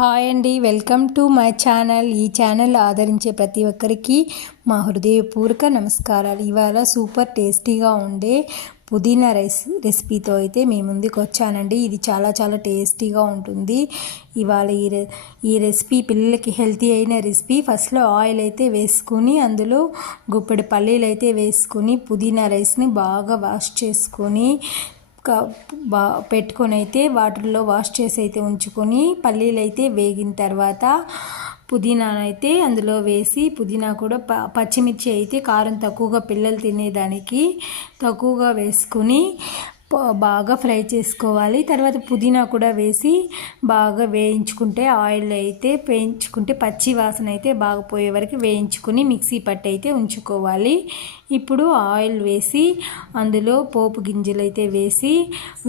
Hi అండి, welcome to my channel. ఈ channel ఆదరించే ప్రతి ఒక్కరికి మా హృదయపూర్వక నమస్కారాలు. ఇవాళ సూపర్ టేస్టీగా ఉండే పుదీనా రైస్ రెసిపీతో అయితే మీ ముందుకు వచ్చానండి. ఇది చాలా చాలా టేస్టీగా ఉంటుంది. ఇవాళ ఈ రెసిపీ పిల్లలకి హెల్తీ అయిన రెసిపీ. ఫస్ట్లో ఆయిల్ అయితే వేసుకొని అందులో గుప్పెడు పల్లీలు అయితే వేసుకొని పుదీనా రైస్ని బాగా వాష్ చేసుకొని పెట్టుకొని అయితే వాటర్లో వాష్ చేసి అయితే ఉంచుకొని పల్లీలు అయితే వేగిన తర్వాత పుదీనా అయితే అందులో వేసి పుదీనా కూడా పచ్చిమిర్చి అయితే కారం తక్కువగా పిల్లలు తినేదానికి తక్కువగా వేసుకొని బాగా ఫ్రై చేసుకోవాలి. తర్వాత పుదీనా కూడా వేసి బాగా వేయించుకుంటే ఆయిల్ అయితే వేయించుకుంటే పచ్చి వాసన అయితే బాగా పోయే వరకు వేయించుకొని మిక్సీ పట్టి అయితే ఉంచుకోవాలి. ఇప్పుడు ఆయిల్ వేసి అందులో పోపు గింజలు అయితే వేసి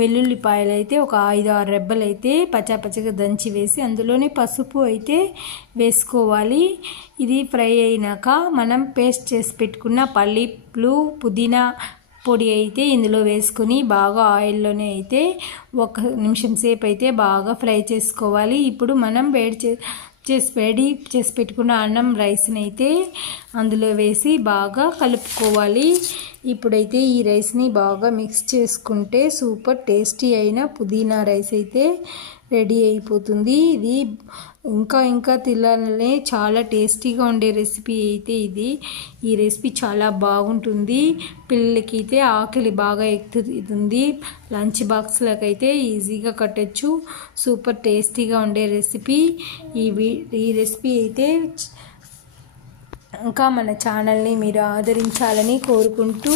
వెల్లుల్లిపాయలు అయితే ఒక 5-6 రెబ్బలు అయితే పచ్చాపచ్చగా దంచి వేసి అందులోనే పసుపు అయితే వేసుకోవాలి. ఇది ఫ్రై అయినాక మనం పేస్ట్ చేసి పెట్టుకున్న పల్లీలు పుదీనా పొడి అయితే ఇందులో వేసుకొని బాగా ఆయిల్లోనే అయితే 1 నిమిషం సేపు అయితే బాగా ఫ్రై చేసుకోవాలి. ఇప్పుడు మనం వేడి చేసి పెట్టుకున్న అన్నం రైస్ని అయితే అందులో వేసి బాగా కలుపుకోవాలి. ఇప్పుడైతే ఈ రైస్ని బాగా మిక్స్ చేసుకుంటే సూపర్ టేస్టీ అయిన పుదీనా రైస్ అయితే రెడీ అయిపోతుంది. ఇది ఇంకా తినాలనే చాలా టేస్టీగా ఉండే రెసిపీ అయితే ఇది. ఈ రెసిపీ చాలా బాగుంటుంది. పిల్లలకి అయితే ఆకలి బాగా ఎక్కుతుంది. లంచ్ బాక్స్లకు అయితే ఈజీగా కట్టచ్చు. సూపర్ టేస్టీగా ఉండే రెసిపీ. ఈ రెసిపీ అయితే ఇంకా మన ఛానల్ని మీరు ఆదరించాలని కోరుకుంటూ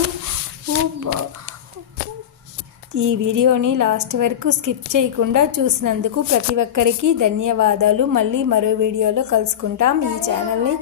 ఈ వీడియోని లాస్ట్ వరకు స్కిప్ చేయకుండా చూసినందుకు ప్రతి ఒక్కరికి ధన్యవాదాలు. మళ్ళీ మరో వీడియోలో కలుసుకుంటాం. ఈ ఛానల్ని